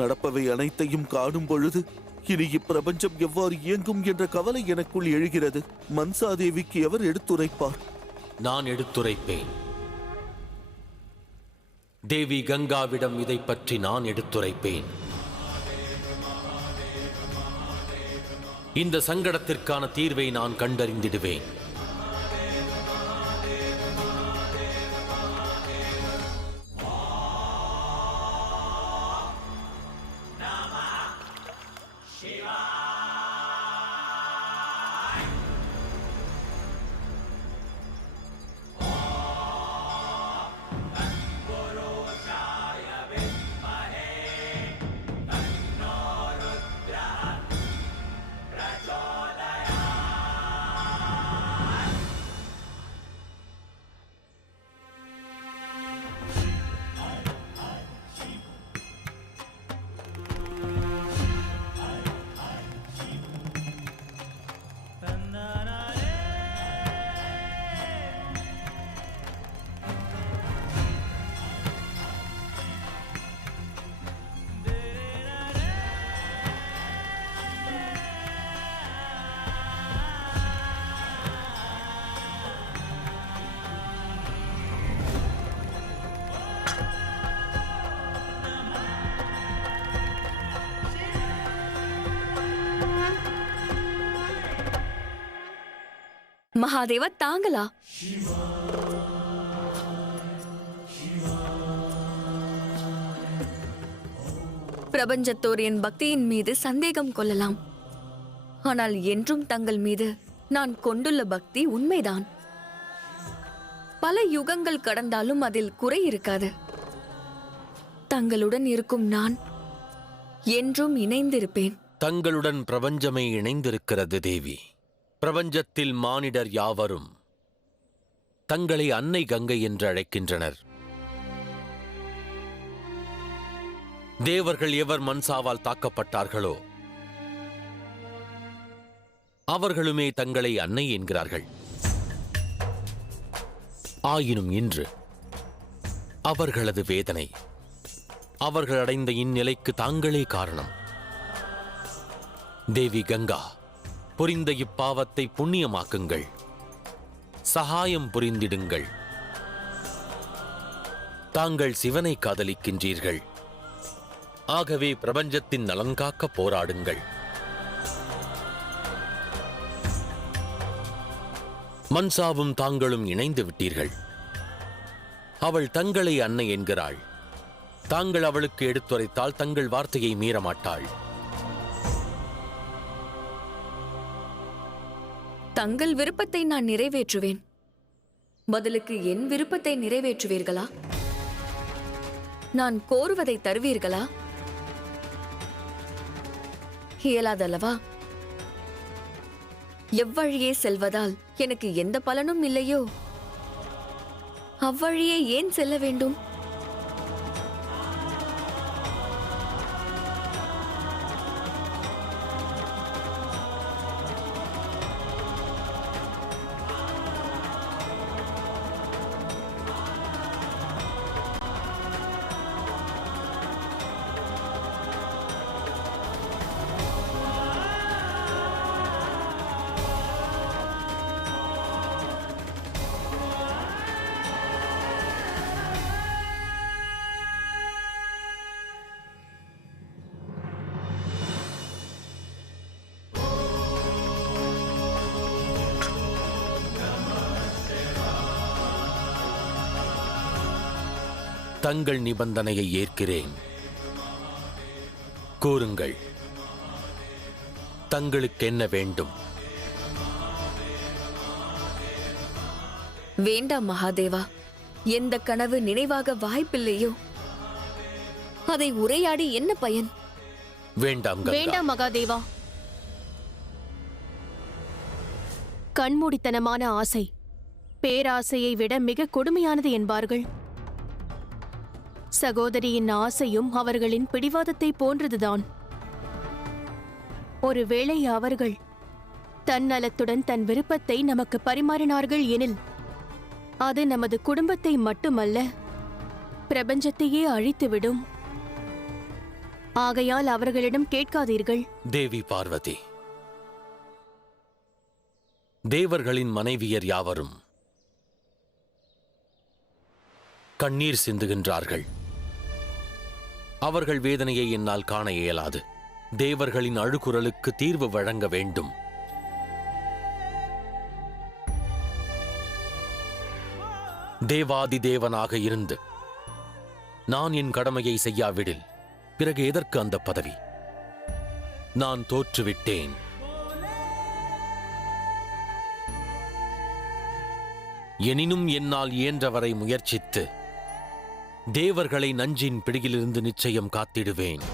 நடப்பவை அனைத்தையும் காணும் பொழுது இனி இப்பிரபஞ்சம் எவ்வாறு இயங்கும் என்ற கவலை எனக்குள் எழுகிறது. மன்சாதேவிக்கு எவர் எடுத்துரைப்பார்? நான் எடுத்துரைப்பேன். தேவி கங்காவிடம் இதை பற்றி நான் எடுத்துரைப்பேன். இந்த சங்கடத்திற்கான தீர்வை நான் கண்டறிந்திடுவேன். மகாதேவா, தாங்களா? பிரபஞ்சத்தோர் என் பக்தியின் மீது சந்தேகம் கொள்ளலாம். ஆனால் என்றும் தங்கள் மீது நான் கொண்டுள்ள பக்தி உண்மைதான். பல யுகங்கள் கடந்தாலும் அதில் குறை இருக்காது. தங்களுடன் இருக்கும் நான் என்றும் இணைந்திருப்பேன். தங்களுடன் பிரபஞ்சமே இணைந்திருக்கிறது தேவி. பிரபஞ்சத்தில் மானிடர் யாவரும் தங்களை அன்னை கங்கை என்று அழைக்கின்றனர். தேவர்கள் எவர் மன்சாவால் தாக்கப்பட்டார்களோ அவர்களுமே தங்களை அன்னை என்கிறார்கள். ஆயினும் இன்று அவர்களது வேதனை, அவர்கள் அடைந்த இந்நிலைக்கு தாங்களே காரணம். தேவி கங்கா, புரிந்த இப்பாவத்தை புண்ணியமாக்குங்கள். சகாயம் புரிந்திடுங்கள். தாங்கள் சிவனை காதலிக்கின்றீர்கள். ஆகவே பிரபஞ்சத்தின் நலன் காக்க போராடுங்கள். மன்சாவும் தாங்களும் இணைந்து விட்டீர்கள். அவள் தங்களை அன்னை என்கிறாள். தாங்கள் அவளுக்கு எடுத்துரைத்தால் தங்கள் வார்த்தையை மீறமாட்டாள். தங்கள் விருப்பத்தை நான் நிறைவேற்றுவேன். பதிலுக்கு என் விருப்பத்தை நிறைவேற்றுவீர்களா? நான் கோருவதை தருவீர்களா? இயலாதல்லவா? எவ்வழியே செல்வதால் எனக்கு எந்த பலனும் இல்லையோ அவ்வழியே ஏன் செல்ல வேண்டும்? தங்கள் நிபந்தனையை ஏற்கிறேன். கூறுங்கள், தங்களுக்கு என்ன வேண்டும்? வேண்டாம் மகாதேவா. எந்த கனவு நினைவாக வாய்ப்பில்லையோ அதை உரையாடி என்ன பயன்? வேண்டாம் வேண்டாம் மகாதேவா. கண்மூடித்தனமான ஆசை பேராசையை விட மிக கொடுமையானது என்பார்கள். சகோதரியின் ஆசையும் அவர்களின் பிடிவாதத்தை போன்றதுதான். ஒருவேளை அவர்கள் தன்னலத்துடன் தன் விருப்பத்தை நமக்கு பரிமாறினார்கள் எனில் அது நமது குடும்பத்தை மட்டுமல்ல பிரபஞ்சத்தையே அழித்துவிடும். ஆகையால் அவர்களிடம் கேட்காதீர்கள். தேவி பார்வதி, தேவர்களின் மனைவியர் யாவரும் கண்ணீர் சிந்துகின்றார்கள். அவர்கள் வேதனையை என்னால் காண இயலாது. தேவர்களின் அழுகுரலுக்கு தீர்வு வழங்க வேண்டும். தேவாதி தேவனாக இருந்து நான் என் கடமையை செய்யாவிடில் பிறகு எதற்கு அந்த பதவி? நான் தோற்றுவிட்டேன். எனினும் என்னால் இயன்றவரை முயற்சித்து தேவர்களை நஞ்சின் பிடியிலிருந்து நிச்சயம் காத்திடுவேன்.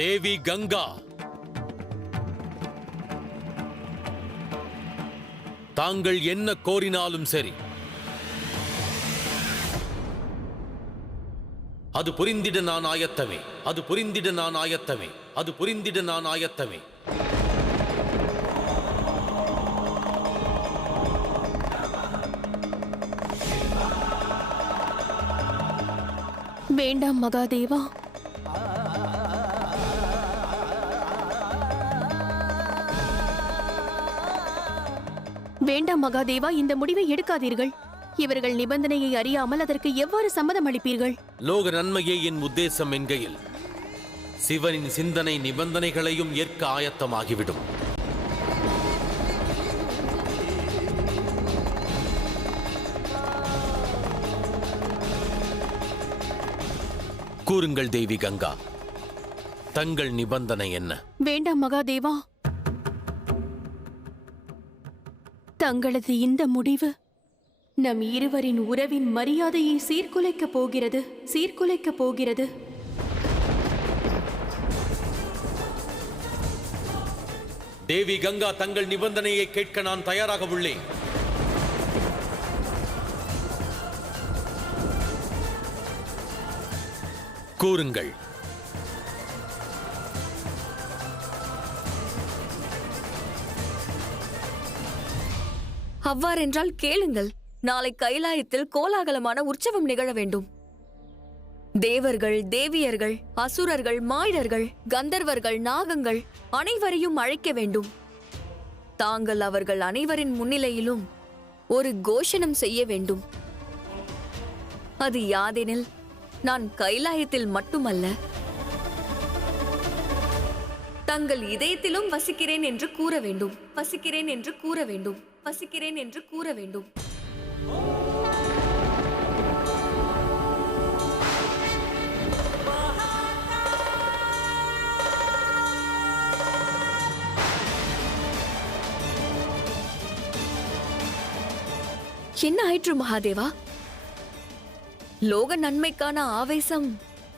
தேவி கங்கா, தாங்கள் என்ன கோரினாலும் சரி, அது புரிந்திட நான் ஆயத்தமே. அது புரிந்திட நான் ஆயத்தமே. அது புரிந்திட நான் ஆயத்தமே. வேண்டாம் மகாதேவா. வேண்டாம் மகாதேவா, இந்த முடிவை எடுக்காதீர்கள். இவர்கள் நிபந்தனையை அறியாமல் அதற்கு எவ்வாறு சம்மதம் அளிப்பீர்கள்? லோக நன்மையே என் உத்தேசம் என்கையில் சிவனின் சிந்தனை நிபந்தனைகளையும் ஏற்க ஆயத்தமாகிவிடும். கூறுங்கள் தேவி கங்கா, தங்கள் நிபந்தனை என்ன? வேண்டாம் மகாதேவா, தங்களது இந்த முடிவு நம் இருவரின் உறவின் மரியாதையை சீர்குலைக்கப் போகிறது. சீர்குலைக்கப் போகிறது. தேவி கங்கா, தங்கள் நிபந்தனையை கேட்க நான் தயாராக உள்ளேன். கூறுங்கள். அவ்வாறென்றால் கேளுங்கள். நாளை கைலாயத்தில் கோலாகலமான உற்சவம் நிகழ வேண்டும். தேவர்கள், தேவியர்கள், அசுரர்கள், மாயிடர்கள், கந்தர்வர்கள், நாகங்கள் அனைவரையும் அழைக்க வேண்டும். தாங்கள் அவர்கள் அனைவரின் முன்னிலையிலும் ஒரு கோஷணம் செய்ய வேண்டும். அது யாதெனில், நான் கைலாயத்தில் மட்டுமல்ல, தங்கள் இதயத்திலும் வசிக்கிறேன் என்று கூற வேண்டும். வசிக்கிறேன் என்று கூற வேண்டும். வசிக்கிறேன் என்று கூற வேண்டும். என்ன ஆயிற்று மகாதேவா? லோக நன்மைக்கான ஆவேசம்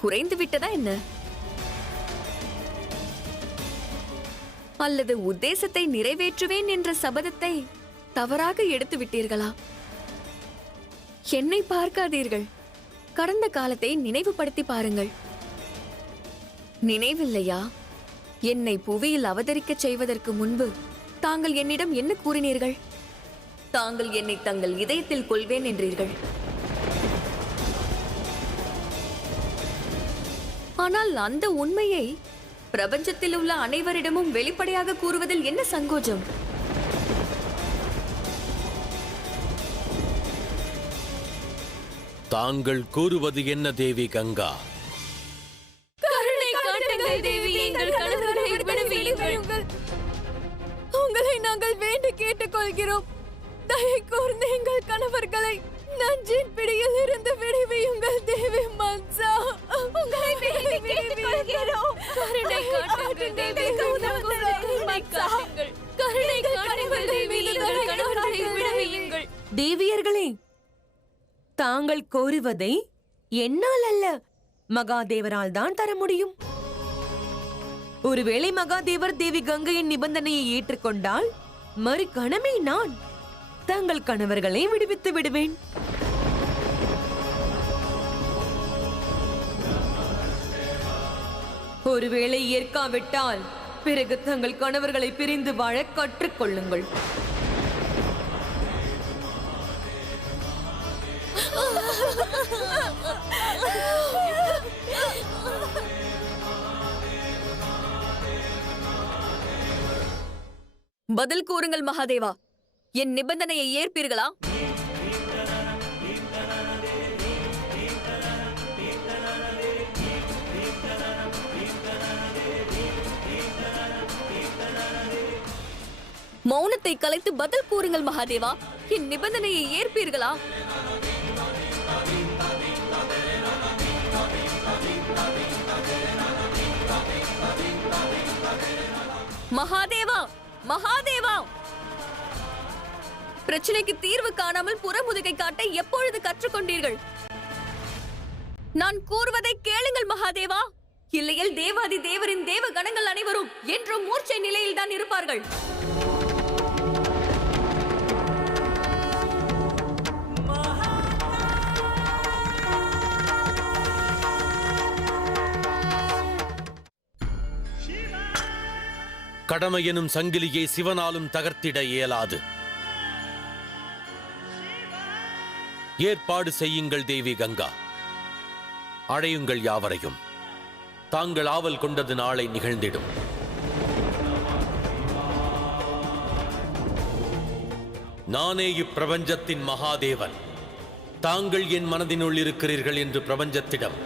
குறைந்து விட்டதா என்ன? அல்லது உத்தேசத்தை நிறைவேற்றுவேன் என்ற சபதத்தை தவறாக எடுத்து விட்டீர்களா? என்னை பார்க்காதீர்கள். கடந்த காலத்தை நினைவுபடுத்தி பாருங்கள். நினைவில்லையா? என்னை புவியில் அவதரிக்கச் செய்வதற்கு முன்பு தாங்கள் என்னிடம் என்ன கூறினீர்கள்? தாங்கள் என்னை தங்கள் இதயத்தில் கொள்வேன் என்றீர்கள். ஆனால் அந்த உண்மையை பிரபஞ்சத்தில் உள்ள அனைவரிடமும் வெளிப்படையாக கூறுவதில் என்ன சங்கோஜம்? தாங்கள் கூறுவது என்ன தேவி கங்கா? கருணை காட்டுங்கள் தேவி, எங்கள் கணவர்களை விடுவியுங்கள். உங்களை நாங்கள் வேண்டி கேட்டுக்கொள்கிறோம். தயை கூர்ந்து எங்கள் கணவர்களை நஞ்சின் பிடியில் இருந்து விடுவியுங்கள் தேவி மன்சா. உங்களை வேண்டி கேட்டுக்கொள்கிறோம். கருணை காட்டுங்கள் தேவி, கருணை காட்டுங்கள். கருணை காட்டுங்கள் தேவி, எங்கள் கணவர்களை விடுவியுங்கள். தேவியர்களே, தாங்கள் கோருவதை என்னால் அல்ல, மகாதேவரால் தான் தர முடியும். ஒருவேளை மகாதேவர் தேவி கங்கையின் நிபந்தனையை ஏற்றுக்கொண்டால் மறு கணமே நான் தங்கள் கணவர்களை விடுவித்து விடுவேன். ஒருவேளை ஏற்காவிட்டால் பிறகு தங்கள் கணவர்களை பிரிந்து வாழ கற்றுக்கொள்ளுங்கள். பதில் கூறுங்கள் மகாதேவா, என் நிபந்தனையை ஏற்பீர்களா? மௌனத்தை கலைத்து பதில் கூறுங்கள் மகாதேவா, என் நிபந்தனையை ஏற்பீர்களா? மகாதேவா, மகாதேவா, பிரச்சனைக்கு தீர்வு காணாமல் புறமுதுகை காட்ட எப்பொழுது கற்றுக்கொண்டீர்கள்? நான் கூறுவதை கேளுங்கள் மகாதேவா, இல்லையில் தேவாதி தேவரின் தேவ கணங்கள் அனைவரும் என்றும் மூர்ச்சை நிலையில் தான் இருப்பார்கள். கடமை எனும் சங்கிலியை சிவனாலும் தகர்த்திட இயலாது. ஏற்பாடு செய்யுங்கள் தேவி கங்கா, அழையுங்கள் யாவரையும். தாங்கள் ஆவல் கொண்டது நாளை நிகழ்ந்திடும். நானே இப்பிரபஞ்சத்தின் மகாதேவன். தாங்கள் என் மனதினுள் இருக்கிறீர்கள் என்று பிரபஞ்சத்திடம்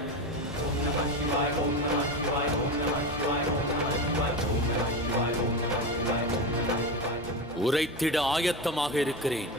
உரைத்திட ஆயத்தமாக இருக்கிறேன்.